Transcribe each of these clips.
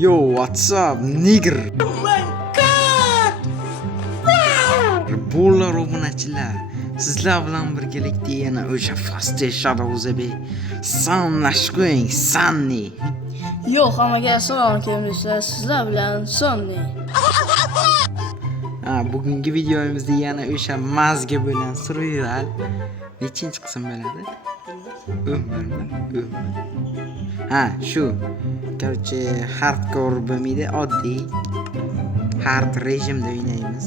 Yo, what's up, nigger? Oh my god! Bo'lar obunachilar. Sizlar bilan birgalikda yana o'sha Fast Shadows'ga salomlashib qo'ying, Sunny. Yo'q, hammaga salom kelmişlar. Sizlar bilan Sunny. Bugungi videomizda yana o'sha mazga bo'lgan survival nechinchi qism bo'ladi? 11mi? Shu. Короче, hardcore bo'lmaydi, oddiy hard rejimda o'ynaymiz.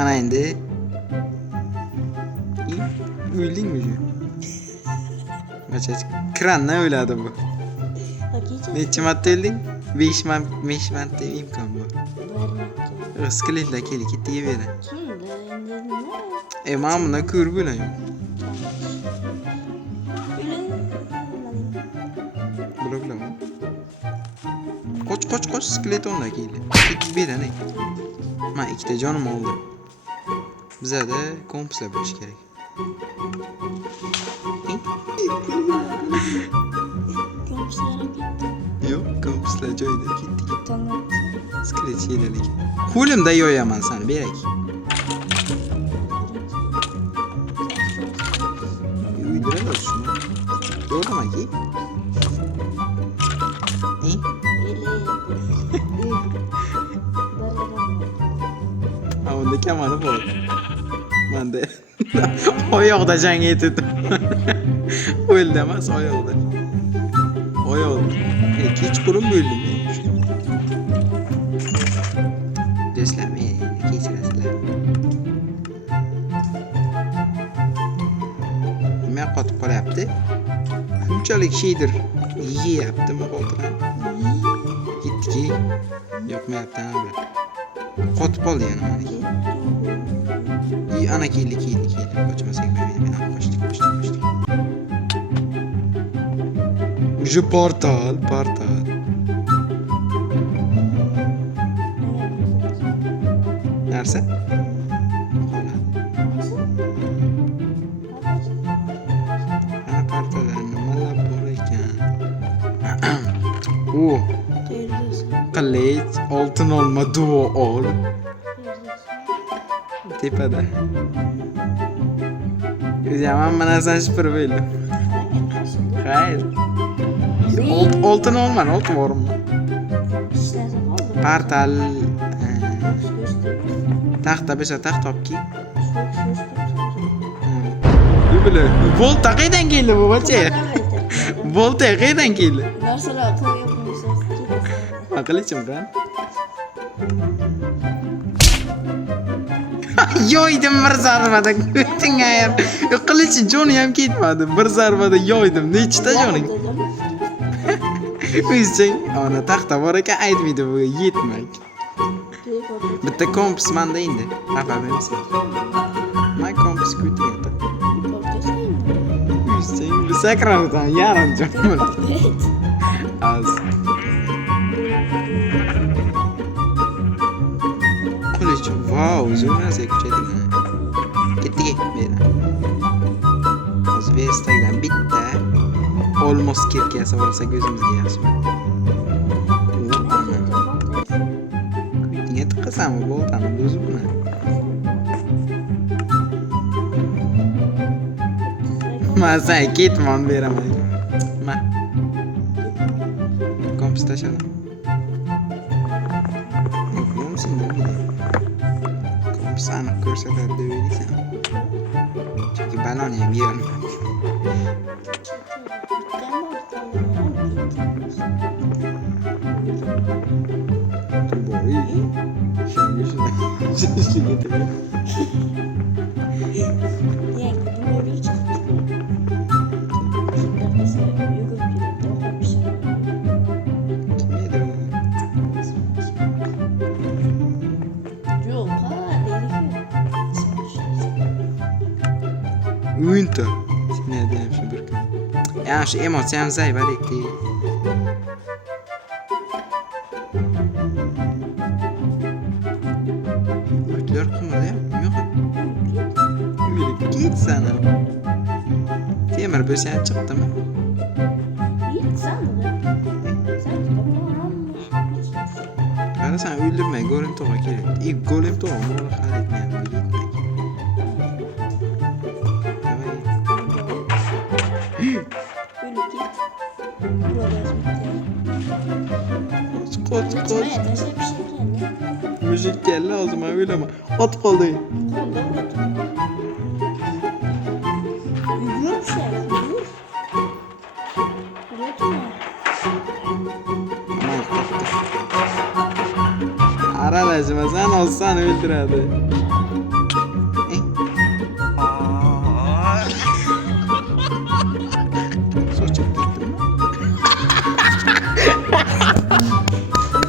Ana endi o'ylingmi shu? Machach krandan o'yladi bu. Necha marta o'lding? 5 marta imkon bor. Skeletlar kelib ketdiga beradi. Men buni ko'rib o'laman. Bloklama. Qoch skelet o'ndan keldi. Ketib beradi. Men ikkita jonim oldi. Bizada kompaslar bo'lish kerak. Yo'q, kompaslar joyida ketdi. Skelet yedalik. Qo'limda yo'yaman seni, berak. Uydiradi shuni. Yo'qmi-ki? Onda kamani bor. Menda oyoqda jang etdi. O'ldi emas, oyoqda. Oyoqda. Kechqurun bo'ldim men. Do'stlar, meni kechirasizlar. Nima qotib qolyapti? Shunchalik sheydir yeyaptimi xotiram? Ketdiki, yoqmayapti ana bir. Qotib qoldi yana meniki. Ana keldi. Qochmasak bo'lmaydi. Men ham qochdik. Уже portal. Narsa? Ana portalda nimalar bor ekan? Qilich, oltin olma, duo ol. Tepada. O'zim mana sanshpir bo'ldim. Xayr. Oltin olma, oltin bormi? Portal. Taxta bo'lsa taxt topki. Yubile. Volta qaydan keldi bu bacha? Volta qaydan keldi? Narsalar qo'yib Aqlichimdan. Yo'ydim bir zarbada o'tinga ayar. Qilichi joni ham ketmadi. Bir zarbada yo'ydim. Nechta joning? O'zing ona taxta bor ekan aytmaydi bu yetmak. Bitta kompas menda endi. Xafa bo'lmaysan. Men kompas ko'taryapti. O'zing sakrandan yarim jon. Az. Qilich, wow, zo'rnasa kuchaytirgan. Ketdik, bera. Hozir Instagram bitta olmos ketgasa olsak o'zimizga yaxshi. Nega tiqasanmi boltani o'zi buni? Masa ketmon beraman. Ma. Kompas tashladim. Kompas aniq ko'rsatadi deb o'ylaysan. Chunki balon ham yermi? Uyinta. Sen ne diyorsun bir gün? Ya şu emosyon zay var ekti. Uyutlar kumada ya? Yok. Uyuyup git sana. Temir böyle çıktı mı? Git sana. Sen Hali sen öldürme, golem toğa gerek. Golem toğa bunu hal etmeyen bu gitmek. Öyle git. Burada Koç. Gitmeye de şey bir şey geldi. Müzik geldi ağzıma öyle ama. At kaldı. Kolda burada. Yürüyor bir şey. Yürüyor. Üretme. Aman koptu. Aralacıma sen olsan öldür hadi. Soçup gittim.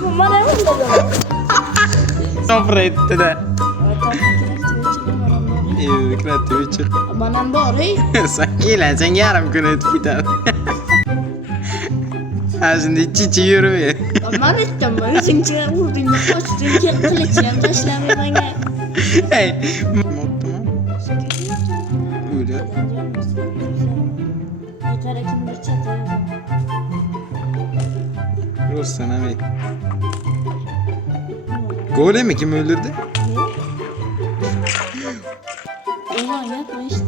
Bu bana ne oldu? Sofra etti de. Evet, Kreatif için. bana bari. Sen eğleneceksin yarım gün et gider. Ha şimdi çiçi yürüyor. Aman ettim ben. Çünkü vurdum. Koştum. Kılıçlarım taşlarım bana. Hey. Mutlu mu? Öyle. Yeter kim bir çatı. Rus sana mı? Gole mi kim öldürdü? Ulan yapma işte.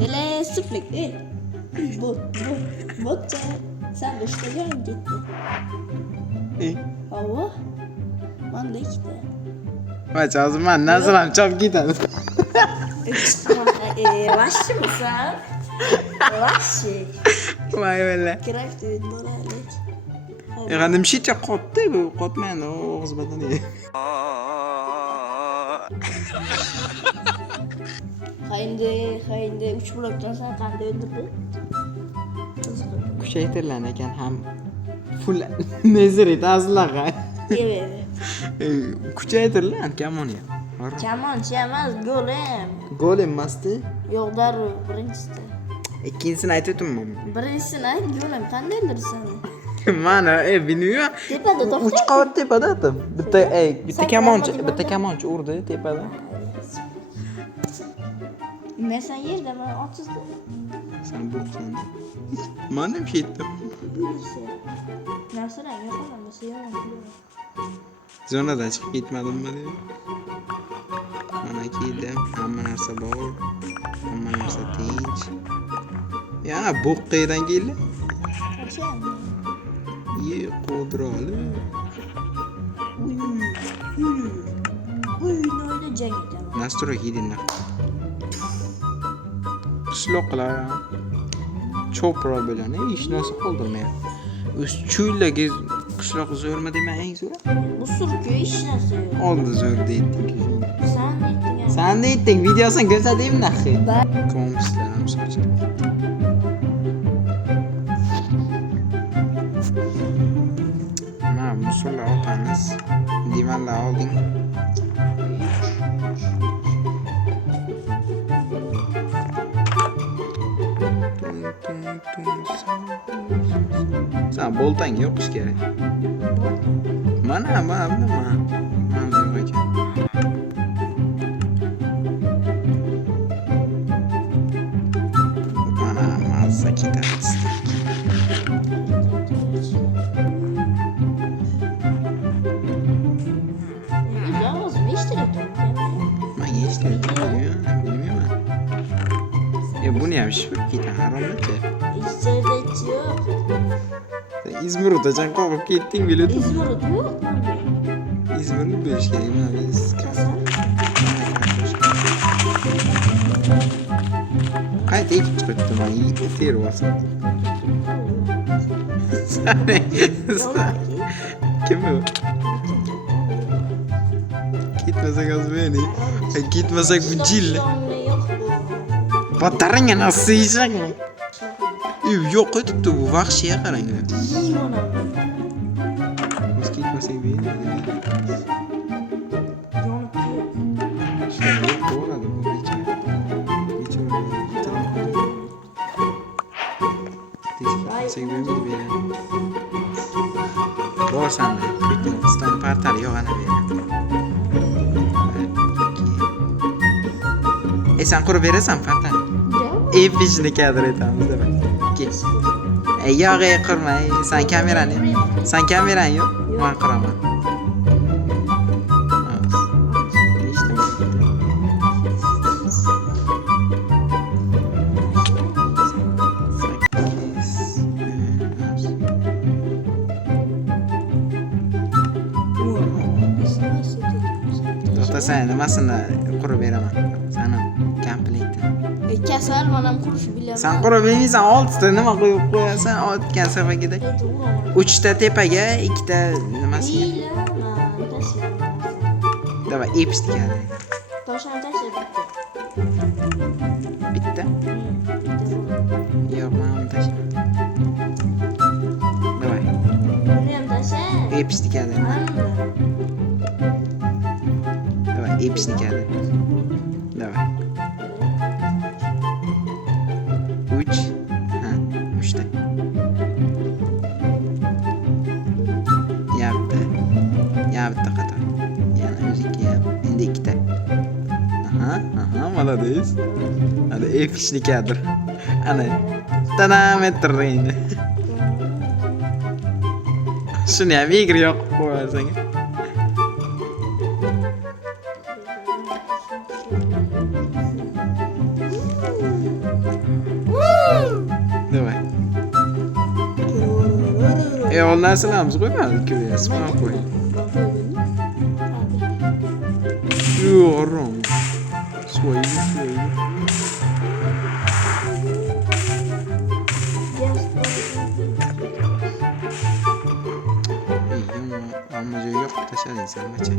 Hele sıfırlık değil. Bu. Sen de işte yarın gitti. Hava. Ben de işte. Maç o zaman nasıl çok gidelim. Vahşi mısın? Vahşi. Vay öyle. Kırak değil bana öyle. Efendim şey çok koptu bu. Kopmayan o ağız bedeni. Hayinde 3 bloktan sonra kendi öldürdü. Kuşaytırlan eken hem full neziri azlağa. Evet. Kuşaytırlan keman ya. Keman çemez golem. Golem mastı. Yok darı birincisi. İkincisini aytıtım mı? Birincisini ait golem kendi öldürürsen. Mana bilmiyor. Tepede doktor. Uç kavat tepede attım. Bitti kemançı urdu tepede. Mesela yerde ben 30'da. Sen bu sen. Mana bir şey ettim. Birisi. Nasıl renk yapalım mesela yalan. Zonadan çıkıp gitmedim mi diyor. Mana giydim. Amma narsa bor. Amma narsa tinç. Ya bu kıyıdan geldi. Kaçan. İyi kodralı. Oyun öyle cenk edemem. Nasıl giydin lan? Kışloklar. Çopra böyle ne iş nasıl kaldırmaya? Üstçüyle gez kışlok zor deme en zor. Bu sürküyor iş nasıl? Oldu zor değil. Sen ne ettin ya? Sen ne ettin? Videosunu göstereyim mi? Ben. Komşularım saçım. Ma musulla otanız. Divanla aldın. Sen boltan yok iş gerek. Mana mana mana. Mana yok. Mana masa kita. Güzel olsun. İşte Ma geçti. Bilmiyorum. Ya bu ne yapmış? Kita haram mı ki? İçeride hiç yok. Sen İzmir utacaksın korkup gittin bile. İzmir'de yok mu? İzmir'in bir şey mi? Biz Kasan. Kayıt ilk çıktım ama iyi yeter olsun. Sen kim bu? Gitmesek az beni. Gitmesek bu cille. Batarın ya nasıl yiyecek mi? Yok ötüktü bu vahşiye karayın. Biz gitmesek beni. İşte yok bu arada bu geçer. Geçer gitmesek beni de beni. Doğru sen de. Bütün İstanbul partar yok ana beni. Sen kuru verirsen partar. Epishni kadr etamiz deb. Kel. Yo'q, qurma. Sen kamerani. Sen kamerani yo'q. Men quraman. Sen nimasini qurib beraman? Seni komplektni. Kasal manam qurish bilaman. Sen qurib bermaysan, 6 ta nima qo'yib qo'yasan, otgan safagida. 3 ta tepaga, 2 ta nimasiga. Davay, epish tikadi. Toshani tashlab Bitta? Yo'q, men uni tashladim. Davay. Buni ham tashlab. Epish tikadi. Давай, эпичный кадр. Давай. Uch. Ha, 3 ta. Yaptı. Yaptı qator. Yana o'ziki ham. Endi 2 ta. Aha, молодец. Hadi эпичный kadr. Ana. Tanam ettiring. Shuni ham egri yoqib qo'yasan. Давай. Он narsalarimiz qo'ymadik-ku, ismini qo'y. Yo'q, so'yib. Ammo joy yo'q, tashlading sen, macha.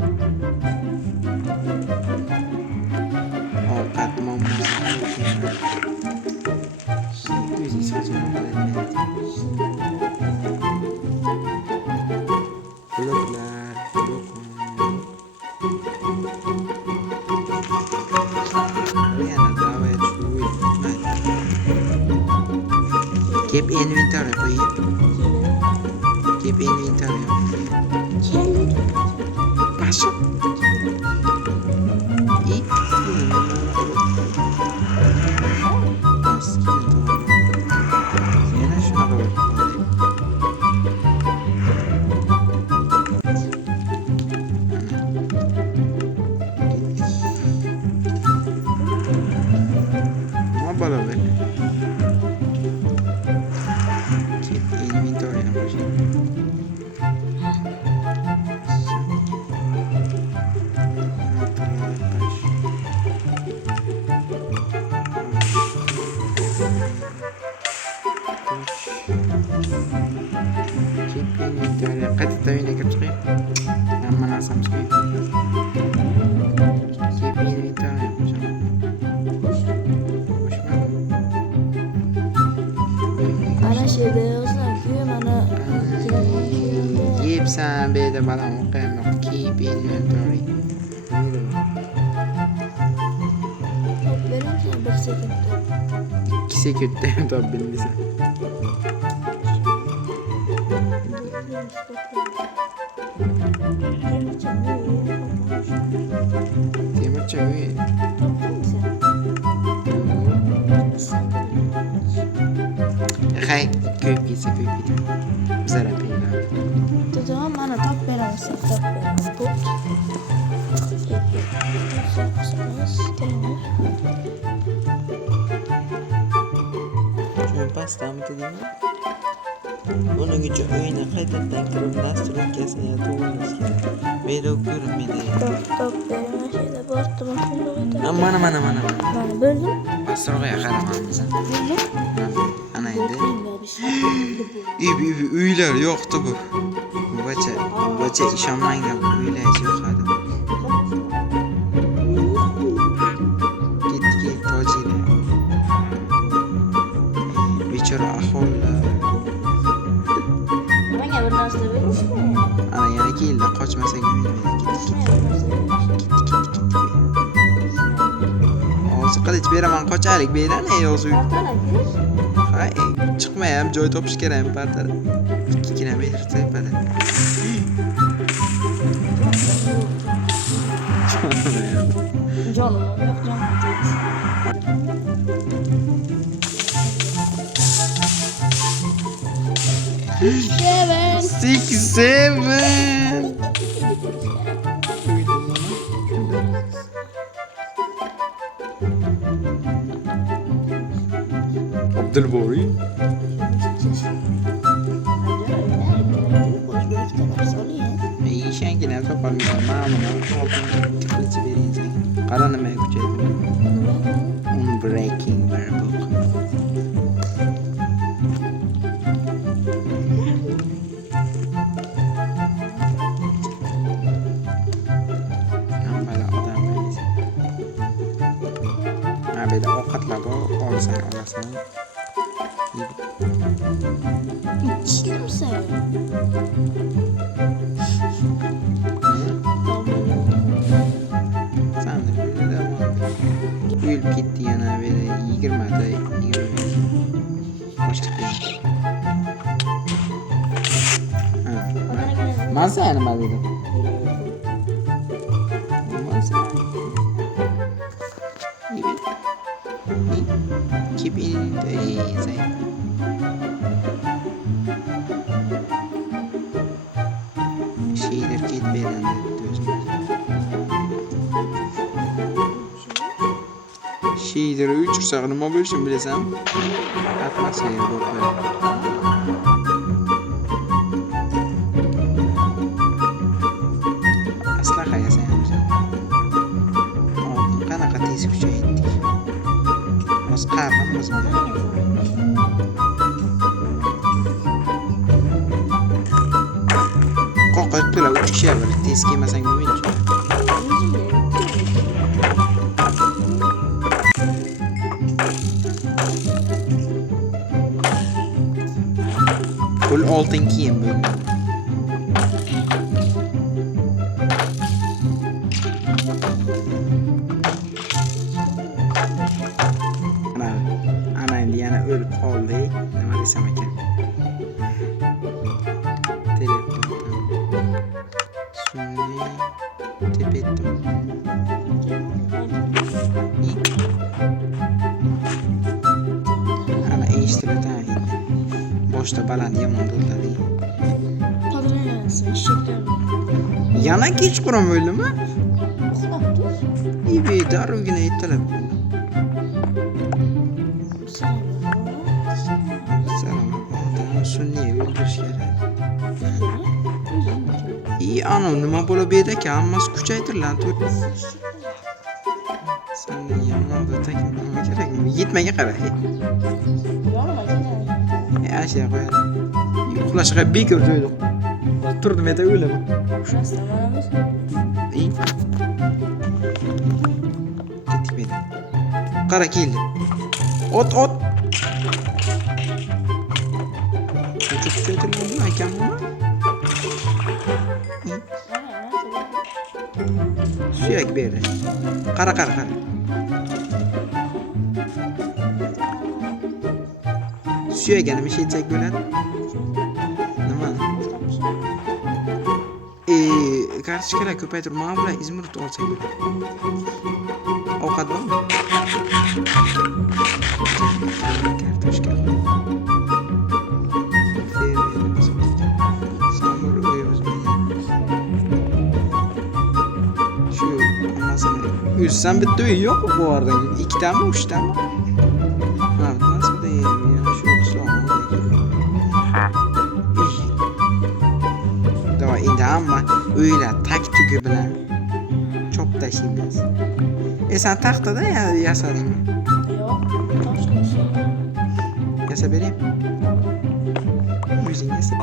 Ovqat muammosi. Keep inventory qo'ying. Keep inventory. Pasha. Yana shunaqa bo'ldi. Nima bo'ladi? Keep inventory. Qayta uyga kirib chiqing. Hamma narsam chiqing. Keep inventory. Ana shu yerda yozdim-ku, mana Yebsan beda balam o'qiyman. Keep inventory. Beringchi 1 sekundda. 2 sekundda ham top bilmaysan. Temirchi uy. Hay, ko'p ketsa ko'p ketadi. Bizlar apaylar. Dadam mana top beramiz, top beramiz. Shuni pastami dedingmi? Uning uchun o'yinni qaytadan kirib nastroykasini to'g'rilash kerak. Menda ko'rinmaydi. Top beraman, shunda bordim, shunda Mana. Mana bo'ldim. Astroga qaramamiz. Bo'ldim. Ana endi. Uylar yo'qdi bu. Bacha ishonmanglar, uylar yo'qadi. Ketdi tojina. Bechora aholi. Menga bir narsa berishmi? Ana yana keldi, qochmasak bo'lmaydi. Ketdi. Hozir qilich beraman, qochalik beydan, yozuv. Hay, chiqmayam, joy topish kerak partada. 2 kilometr tepada. Jonim yo'q, jonim. Seven. 6 7. Abdulbari. İşenkine topalmayacağım. Mamına altın tıklıcı vereceğim. Karanımaya kucaydım. Unbreaking Verbal. Böyle odamdayız. Ha böyle ovqatlarga olsang olasan. İçli misin? Sen de böyle devam et. Uyulup gitti yana böyle 20'de 25. Hoşçak yani. Ha. Masa yani mı dedim? Masa. Keep it easy. Şeydir gitmeden şeydir uçursak nima bo'lishini bilasan? Atmosfera bo'lib aslaha yasaymiz. Oldin qanaqa tez kuchaytirdik? Biz qarg'amizmi? Qoqib to'la 3 kishi bir tez kelmasang bo'lmaydi. Pul oltin kiyim bo'ldi. Ana endi yana o'lib qoldik. Nima desam ekan? Telefon. Sunniy tepetdim. Ana eshittiradi endi. Boshda baland yomon bo'ladi. Qadrlaysan, shekar. Yana kechqurun bo'ldimi? Uxlabdir. İyi darugina aytdilar. Salom. Sunniy o'ldirish kerak. Ana nima bo'lib edi ekan? Hammasi kuchaytiriladi. Sen yanlarda takim nima kerakmi? Yetmaga qara. Aşağı koyalım. Uxlashga bekor jo'ydi. Turdim edi o'laman. İyi. Ketmedi. Qara keldi. Ot. Çocuk kuchaytirilgan ekan buni. Suyak berdi. Qara. Suyagani bir şey çek bo'ladi. Nima? Kartochkalar ko'paytirib, mana bular izmirib olsak bo'ladi. Ovqat bormi? Kartochka. Samur uyimiz bilan. Shu hammasini o'zsan bitta uy yo'q bu yerda. Ikkitami, uchtami? Ha, nasibda yana shu Davay endi hamma uylar tak-tugi bilan chop tashlaymiz. Sen taxtada yasadingmi? Yo'q, toshqinsin. Yasab beraymi? O'zing yasab.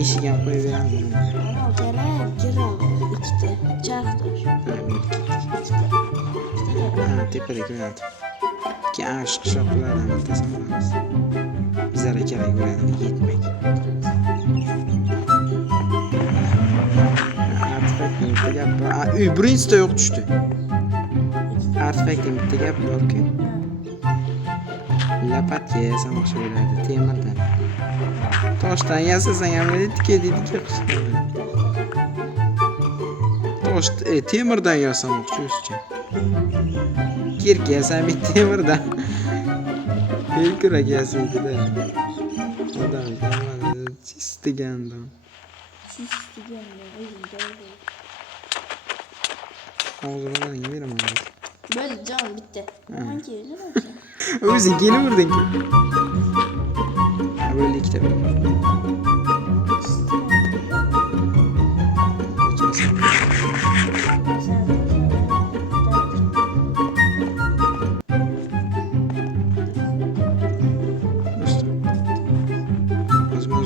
Eshik ham qo'yib beramiz. Ana, jarab, ikkita. Charxdir. Ha, bir ketdik. tepadagi yo'naltib. Keyin qishloqlardan bittasi qilamiz. Bizlarga kerak bo'ladi yetmak. Artefaktning bitta gapi bor. Birinchida yo'q tushdi. Artefaktning bitta gapi bor-ku. Lapatga yasamoqchi bo'ladi temirdan. Toshdan yasasang ham tikka qishlaydi. Tosh temirdan yasamoqchi o'zicha. Kirk yasamaydi temirdan. Elkurak yasaydi-da. Odam istigandan. Og'zimdan yemiraman. Böyle can bitti. Ben geldim. O'zing kelib urding-ku. Böyle ikkita bor.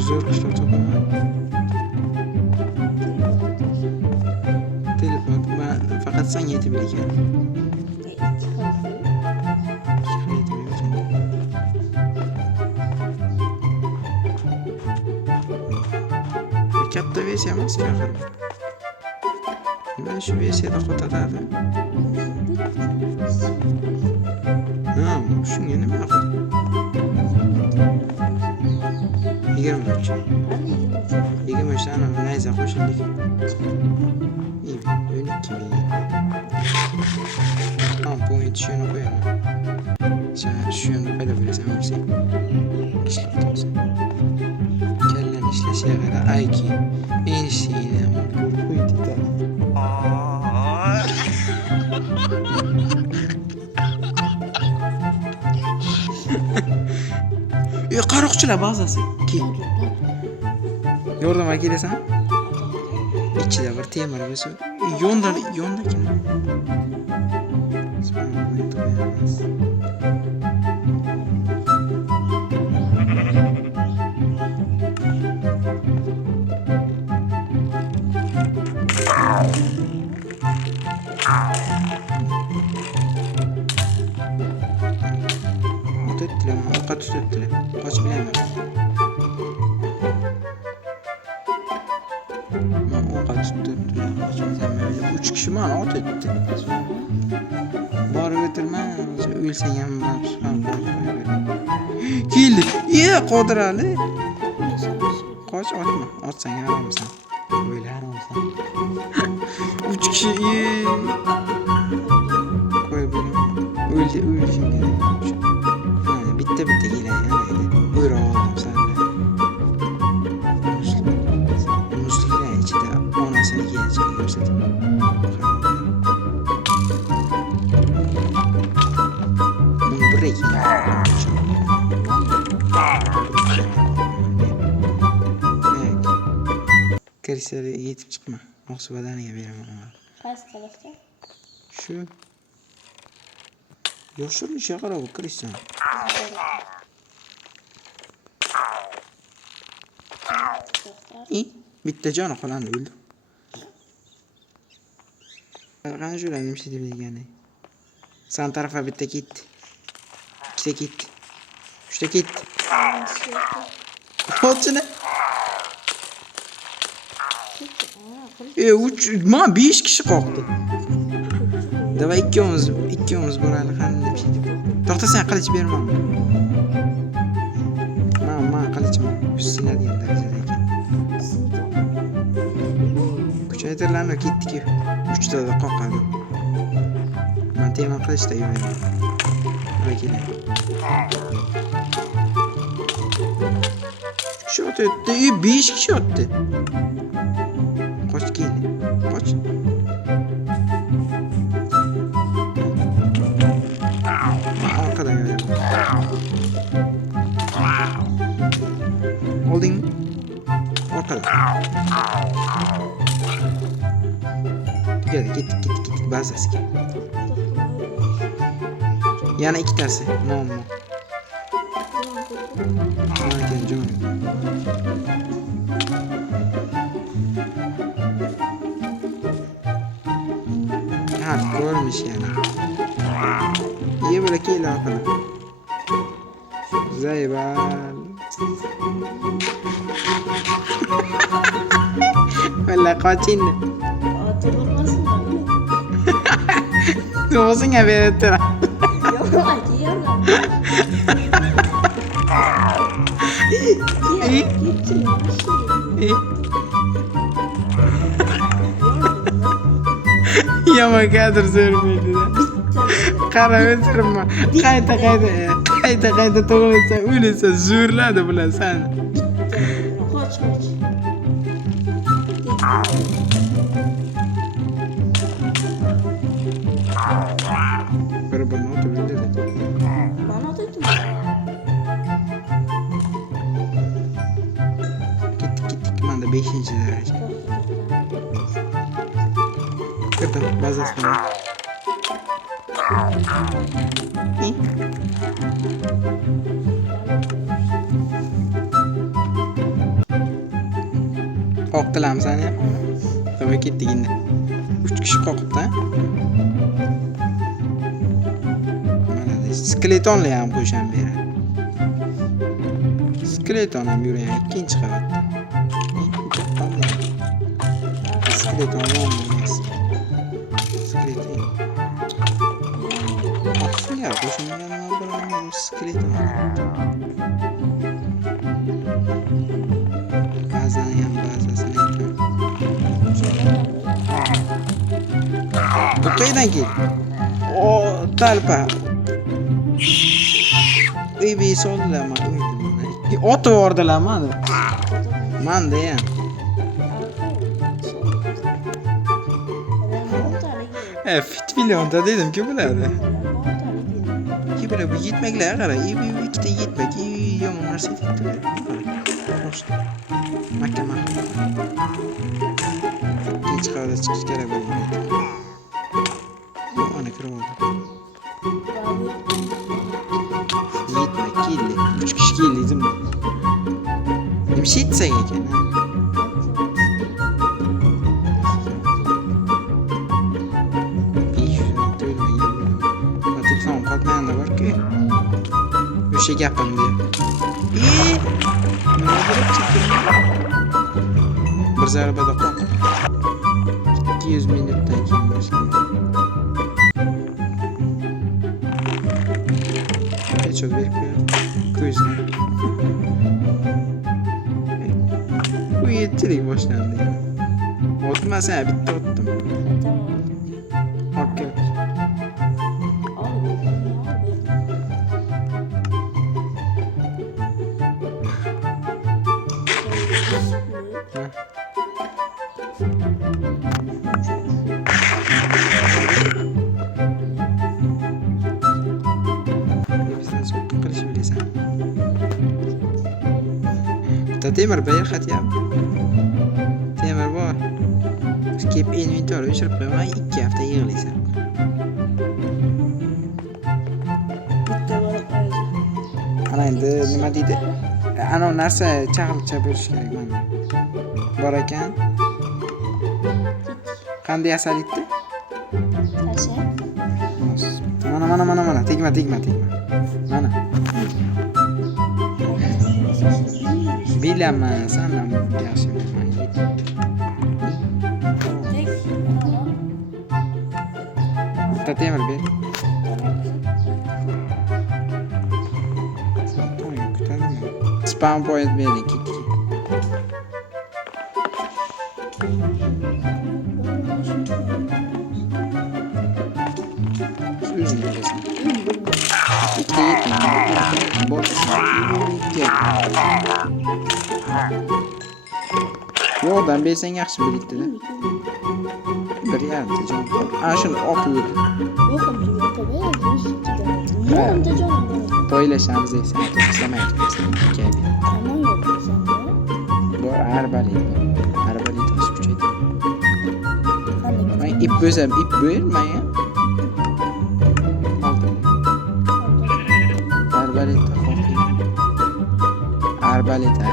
Zo'r qishloq topaman. Telefon ben faqat sen yetib ekan. Katta versiya emas ki axir. Ben shu versiyada qo'tatardi. Ha, shunga nima axir? 23. 23 tane neyse qo'shildik. İyi, 12 bin. Tamam, point şunu koyalım. Sen şunu böyle böyle sen versin. İşletim. Kellen işleşe kadar ayki en şeyden korkuydu da. Qaroqchilar bazasi. Ki. Yordamga kelasan? İçida bir temir bo'lsa, yonda kim? Tuttular. Kaç bilemem. O kaç tuttular. Kaç bilemem. 3 kişi bana ot etti. Bari götürmez. Ölsen yanımdan geldi. İyi Qodir Ali. Kaç atma. Atsan yaramısın. Böyle yaramısın. 3 kişi iyi. Koy böyle. Öldü şimdi. Bitti gele yani. Buyur oğlum sen de. Musluğuyla içinde anasını giyecek gösterdim. Break. Karisleri yetip çıkma. Yoksa badaniye veremem ona. Kaç tarafta? Şu. Yoshurun ishga qara bu Kriston. Bitta joni qolandi o'ldi. Qani jo'rayim nimcha deb degani. San tarafa bitta ketdi. Ikkita ketdi. Uchta ketdi. Olchini. 5 kishi qoqdi. Davay ikkimiz boraylik qani nimcha deb. To'xtasang qilich bermam. Men qilichim sinadigan darajada ekan. Kuchaytirlarni ketdik-ku. 3 tada qoqadi. Men temir qilichda yuraman. Bura keling. Shu o'tdi, 5 kishi o'tdi. Qoch keldi. Qoch. Arkadan geliyor. Olding. Arkadan. Gittik. Bazası gel. Yana 2 tersi. Muammo. Hadi canım. Ha, görmüş yani. Ye böyle keyle akına. Zaybal. Valla kaçın. Hatırlamasın da. Olsun ya bir tıra. Yok acı yavrum. İyi. Gitsin. İyi. Yama kadar sürmeydi de. Kara ötürme. Kayta doğrulsa öyleyse zürledi bulan sen. Kaç. Böyle bana oturun dedi. Bana dedim. Gittik. Ben de 5. derece. Kırdım bazasını. İyi. Korktular mı seni? Tabii gittik yine. 3 kişi korktu ha? Skeletonla ham qo'sham beradi. Skeleton ham yurgan ikkinchi qavatda. Skeleton bo'lmas. Skeleton. Oqsular qo'shilmagan bilan skeleton. Ba'zan ham ba'zasini aytaman. Bu qayerdan keldi? O talpa. Uy besi oldilar mana uyni. Ot yordilar mana. Manda ham. Fit milyonda dedim-ku bularni. Bular bu yetmaklar qara. Bu ikkita yetmak. Yomon narsa deydi. Mahkama. Kech qavda chiqish kerak bo'lmaydi. Ana kirib oldi. Yetmak keldi. 3 kishi keldi mi? Nima şey etsang ekan? Telefon qotmaganda bor-ku. O'sha gapimni. Nima bo'lib ketdi? Bir zarbada qo'q. 200 minutdan keyin boshlanadi. Headshot berib qo'yadi. Ko'zni. Bu yettilik boshlandi. Otmasa bitta otdim. Okey. Bizdan so'qqa qilish bilasan. Temir bayat ya. Temir bor. Skip inventory o'chirib qo'yman 2 hafta yig'laysan. Ana endi nima deydi? Ana narsa chaqilcha bo'lish kerak mana. Bor ekan. Qanday yasalibdi? Mana. Tegma. Mana. Bilaman, sanam yaxshi bilaman. Bitta temir ber. Spam point bering, ketdik. O'zing bilasan. Ikkita yetmaydi. Bor. Yordam bersang yaxshi bo'ladi-da. 1,5 jon. Ana shuni olib o'tdi. To'ylashamiz esa. Islamaydi. Bor arbalit. Arbalit o'sib kuchaydi. Men ip bo'sam, ip bo'lmaydi. Arbaleta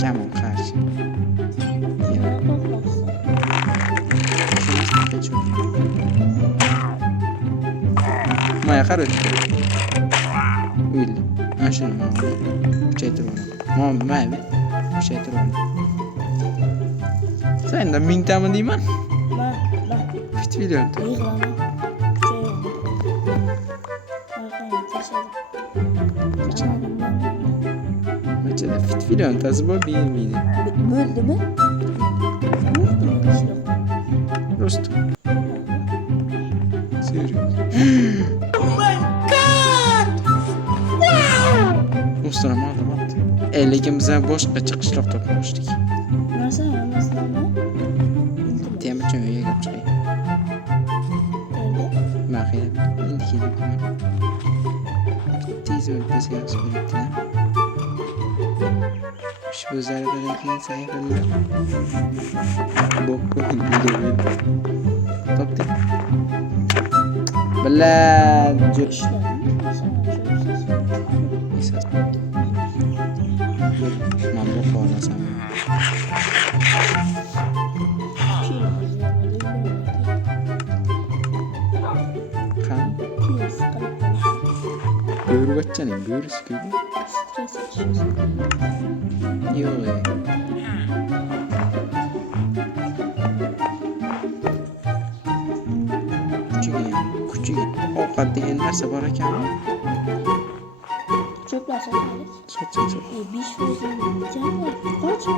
kamon qarshi. Maya qara o'tdi. O'ldi. Mana shuni mana kuchaytirib olaman. Mayli. Kuchaytirib olaman. Senda 1000 tami deyman. Ben. Fitvilyon. Yığılamam. Machada fitvilyon tasi bor bermaydi. Bo'ldimi? Bo'ldimi? Rost. Serious. O'stiram oldi. Lekin biz boshqa chiqishloq topmoqchidik. Masalan. Temachon uyga kirib chiqay. Mahir, endi kelib. Tez o'lpasa yaxshi bo'ladi. Ushbu zarbadan keyin sayfilar. Bokko hindiri. Topdik. Bilad. Man bokko olasam. Böğrü kaçacaksın, böğrü sıkıyor. Yok ya. Küçük ya, küçük. O kadar yerlerse var ekan. Çöpler satıyoruz. Satacak. Bir sürü canım var. Kaç mı?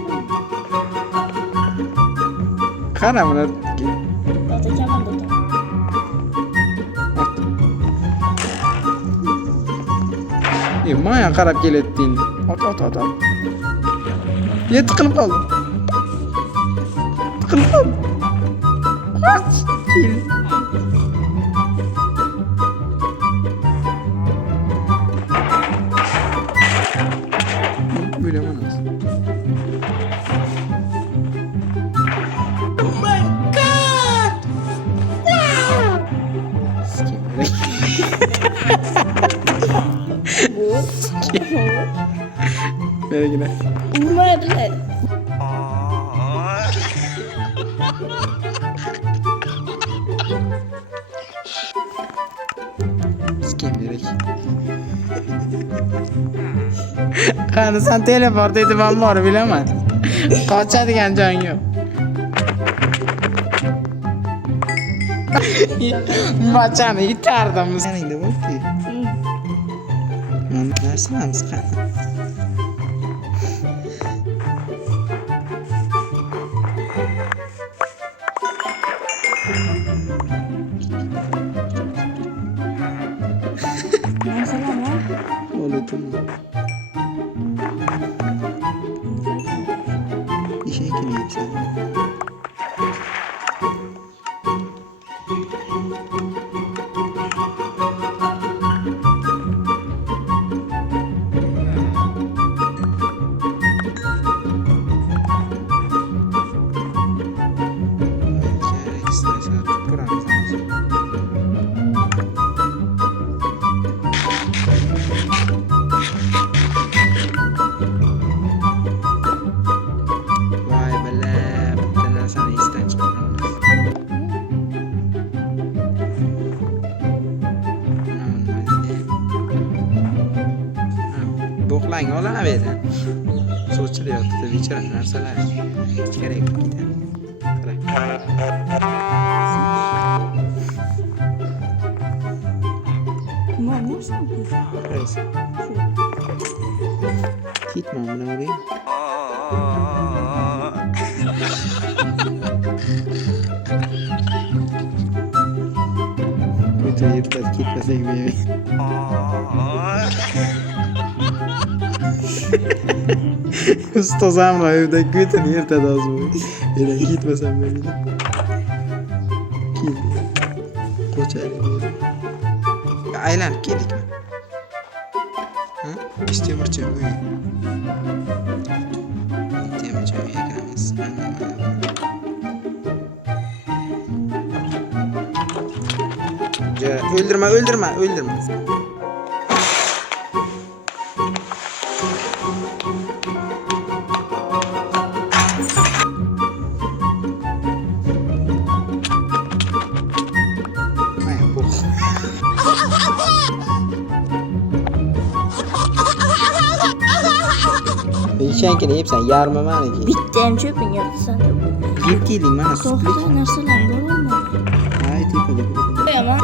Qara buni. Zaten Kemal da. Maya qarab kelayotding. Ot. Tiqilib qoldi. Tiqilib qoldi. Qoch. Kel. Bilemez. Oh my god! Nereye gider? Vurmayabilir. Sikeyim direkt. Qani sen teleport etib ham bor bilaman. Qochadigan joying yo'q. Bachani itardim. Seningda bo'ldi. Mana narsalarimiz qani? Oladım. Bir şey gireyim sana. Boklang olaveradi. Sochilayotdi bechora narsalar. Kerak ketadi. Ketma bilan o'rayim. O'ta yetadi ketmasak men. Ustoz Amro evde götünü yırtadı az bu. Öyle gitmesem ben bile. Git. Koç elim. Aylanıp geldik mi? Ha? İstemirçe uyu. İstemirçe uyuyacağız. Öldürme. nechankini yeyapsan? Yarmi maniki. Bitta ham cho'ping yo'q sanda. Yeb keling mana sutlik. To'xta, narsalarni borolmayman. Hay tepada. Qo'yaman.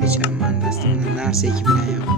Hech ham mandasdan narsa ekib bilan yo'q.